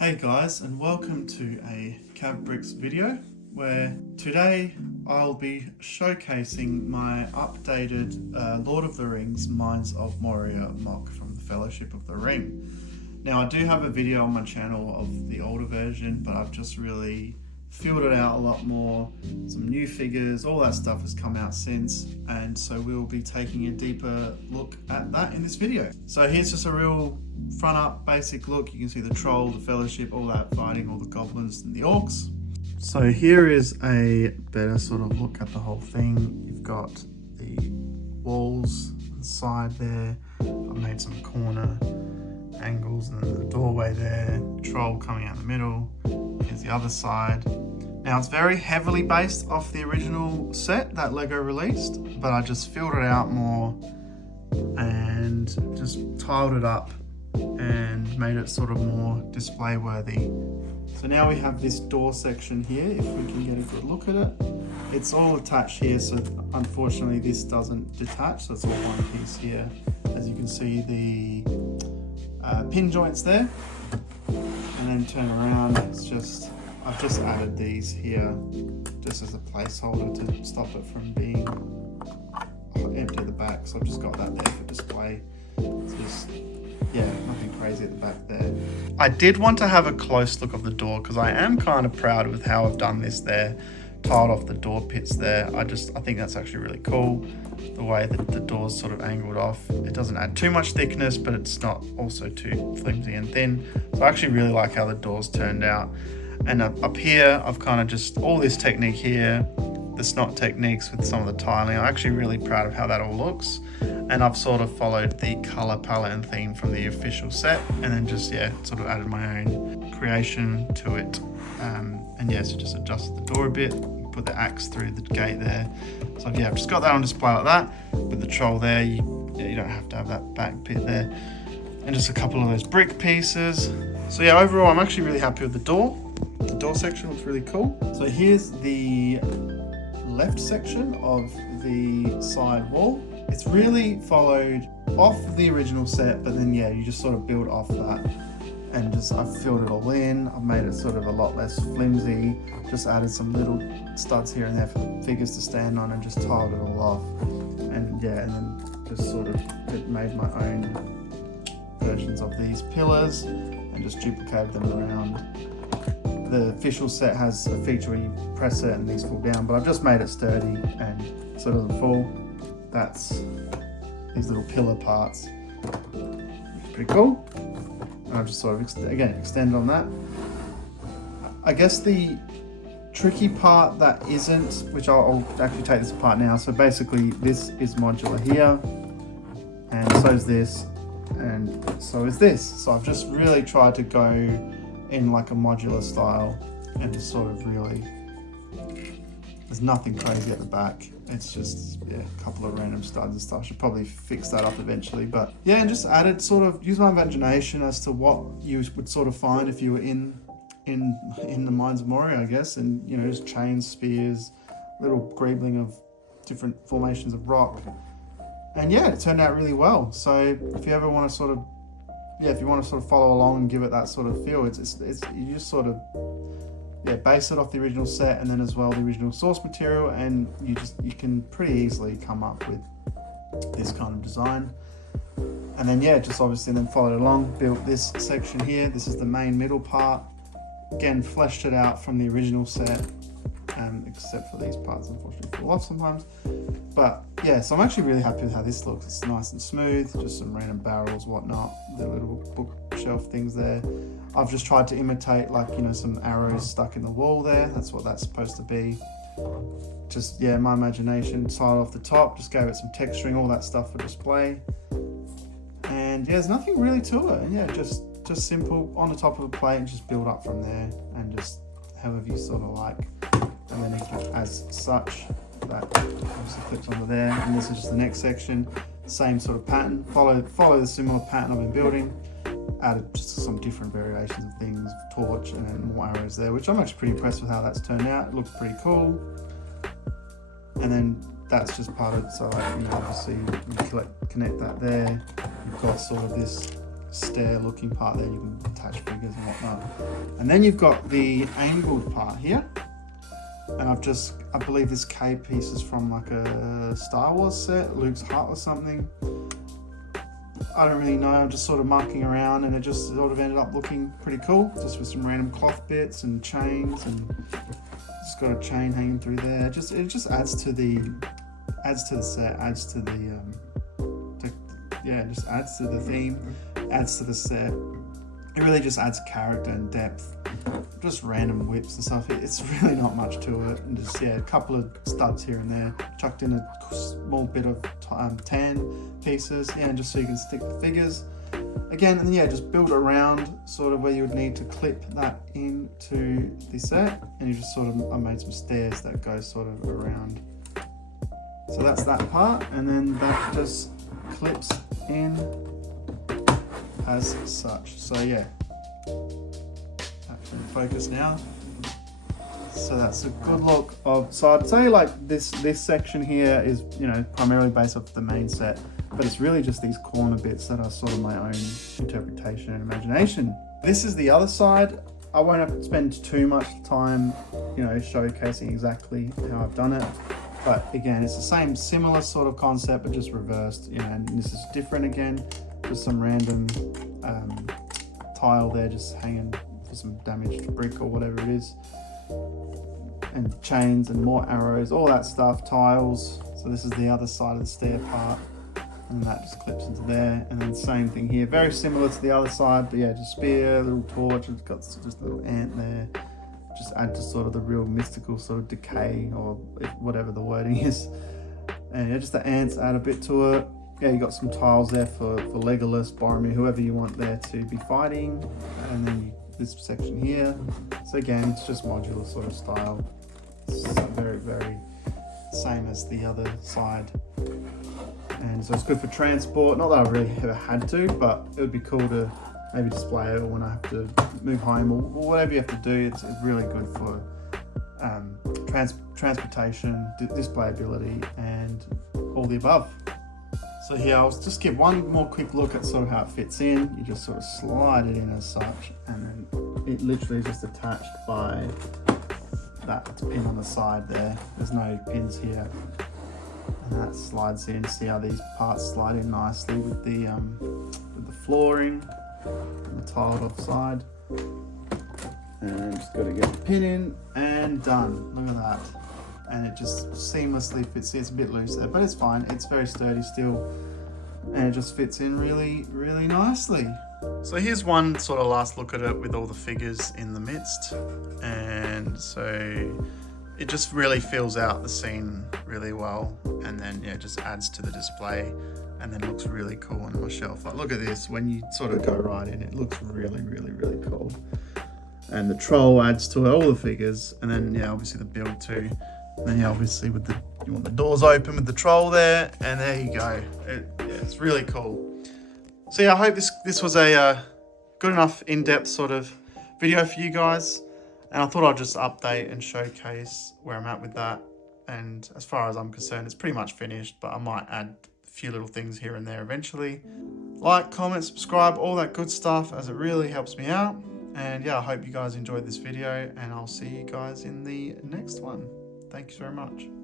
Hey guys, and welcome to a Cav Bricks video where today I'll be showcasing my updated Lord of the Rings Mines of Moria MOC from the Fellowship of the Ring. Now I do have a video on my channel of the older version, but I've just really filled it out a lot more. Some new figures, all that stuff has come out since, and so we'll be taking a deeper look at that in this video. So here's just a real front up basic look. You can see the troll, the fellowship, all that fighting, all the goblins and the orcs. So here is a better sort of look at the whole thing. You've got the walls on the side there. I've made some corner angles, and then the doorway there, troll coming out the middle. Here's the other side. Now it's very heavily based off the original set that Lego released, but I just filled it out more and just tiled it up and made it sort of more display worthy. So now we have this door section here, if we can get a good look at it. It's all attached here, so unfortunately this doesn't detach, so it's all one piece here. As you can see, the pin joints there, and then turn around, I've just added these here just as a placeholder to stop it from being empty at the back, so I've just got that there for display. It's just, yeah, nothing crazy at the back there. I did want to have a close look of the door because I am kind of proud with how I've done this there. Tiled off the door pits there. I think that's actually really cool, the way that the door's sort of angled off. It doesn't add too much thickness, but it's not also too flimsy and thin. So I actually really like how the door's turned out. And up here, I've kind of just, all this technique here, the snot techniques with some of the tiling, I'm actually really proud of how that all looks. And I've sort of followed the color palette and theme from the official set, and then just, yeah, sort of added my own creation to it. And yeah, so just adjusted the door a bit, put the axe through the gate there. So yeah, I've just got that on display like that. With the troll there, you don't have to have that back bit there. And just a couple of those brick pieces. So yeah, overall, I'm actually really happy with the door. The door section looks really cool. So here's the left section of the side wall. It's really followed off the original set, but then yeah, you just sort of build off that. And just, I've filled it all in. I've made it sort of a lot less flimsy. Just added some little studs here and there for the figures to stand on, and just tiled it all off. And yeah, and then just sort of made my own versions of these pillars and just duplicated them around. The official set has a feature where you press it and these fall down, but I've just made it sturdy and so it doesn't fall. That's these little pillar parts. Pretty cool. And I've just sort of, again, extended on that. I guess the tricky part that isn't, which I'll actually take this apart now. So basically this is modular here, and so is this, and so is this. So I've just really tried to go in like a modular style and just sort of really, there's nothing crazy at the back. It's just, yeah, a couple of random studs and stuff. I should probably fix that up eventually. But yeah, and just added, sort of, use my imagination as to what you would sort of find if you were in the Mines of Moria, I guess. And, you know, just chains, spears, little greebling of different formations of rock. And yeah, it turned out really well. So if you ever want to sort of, yeah, if you want to sort of follow along and give it that sort of feel, it's you just sort of, yeah, base it off the original set, and then as well the original source material, and you can pretty easily come up with this kind of design. And then yeah, just obviously then followed along, built this section here. This is the main middle part. Again, fleshed it out from the original set, except for these parts unfortunately fall off sometimes. But yeah, so I'm actually really happy with how this looks. It's nice and smooth, just some random barrels, whatnot, the little bookshelf things there. I've just tried to imitate, like, you know, some arrows stuck in the wall there. That's what that's supposed to be. Just, yeah, my imagination, tiled off the top, just gave it some texturing, all that stuff for display. And yeah, there's nothing really to it. And yeah, just simple on the top of a plate, and just build up from there, and just however you sort of like. And then as such, that obviously clips onto there. And this is just the next section, same sort of pattern. Follow the similar pattern I've been building. Added just some different variations of things, torch, and then more arrows there, which I'm actually pretty impressed with how that's turned out. It looks pretty cool. And then that's just part of it, so like, you know, obviously you connect that there. You've got sort of this stair looking part there. You can attach figures and whatnot. And then you've got the angled part here. And I believe this K piece is from like a Star Wars set, Luke's hut or something. I don't really know, I'm just sort of mucking around, and it just sort of ended up looking pretty cool, just with some random cloth bits and chains, and just got a chain hanging through there. It just adds to the set, adds to the just adds to the theme, adds to the set. It really just adds character and depth. Just random whips and stuff. It's really not much to it, and just a couple of studs here and there, chucked in a small bit of tan pieces, and just so you can stick the figures again. And just build around sort of where you would need to clip that into the set, and you just sort of, I made some stairs that go sort of around. So that's that part, and then that just clips in as such. So yeah, that's in focus now. So that's a good look of, so I'd say like this section here is, primarily based off the main set, but it's really just these corner bits that are sort of my own interpretation and imagination. This is the other side. I won't have to spend too much time, showcasing exactly how I've done it. But again, it's the same, similar sort of concept, but just reversed, and this is different again. Just some random tile there just hanging for some damaged brick or whatever it is. And chains and more arrows, all that stuff, tiles. So this is the other side of the stair part. And that just clips into there. And then same thing here, very similar to the other side, but just spear, little torch, it's got just a little ant there. Just add to sort of the real mystical sort of decay, or whatever the wording is. And just the ants add a bit to it. You got some tiles there for Legolas, Boromir, whoever you want there to be fighting. And then this section here. So again, it's just modular sort of style. It's very, very same as the other side. And so it's good for transport. Not that I really ever had to, but it would be cool to maybe display it when I have to move home, or whatever you have to do. It's really good for transportation, displayability, and all the above. So here, I'll just give one more quick look at sort of how it fits in. You just sort of slide it in as such, and then it literally is just attached by that pin on the side there. There's no pins here. And that slides in. See how these parts slide in nicely with the flooring and the tiled off side. And just got to get the pin in and done. Look at that. And it just seamlessly fits in. It's a bit loose there, but it's fine. It's very sturdy still. And it just fits in really, really nicely. So here's one sort of last look at it with all the figures in the midst. And so it just really fills out the scene really well, and then just adds to the display, and then looks really cool on my shelf. Like, look at this, when you sort of go right in, it looks really, really, really cool. And the troll adds to it, all the figures, and then obviously the build too. And then obviously with you want the doors open with the troll there, and there you go. It's really cool. So I hope this was a good enough in-depth sort of video for you guys. And I thought I'd just update and showcase where I'm at with that. And as far as I'm concerned, it's pretty much finished, but I might add a few little things here and there eventually. Like, comment, subscribe, all that good stuff, as it really helps me out. And I hope you guys enjoyed this video, and I'll see you guys in the next one. Thank you very much.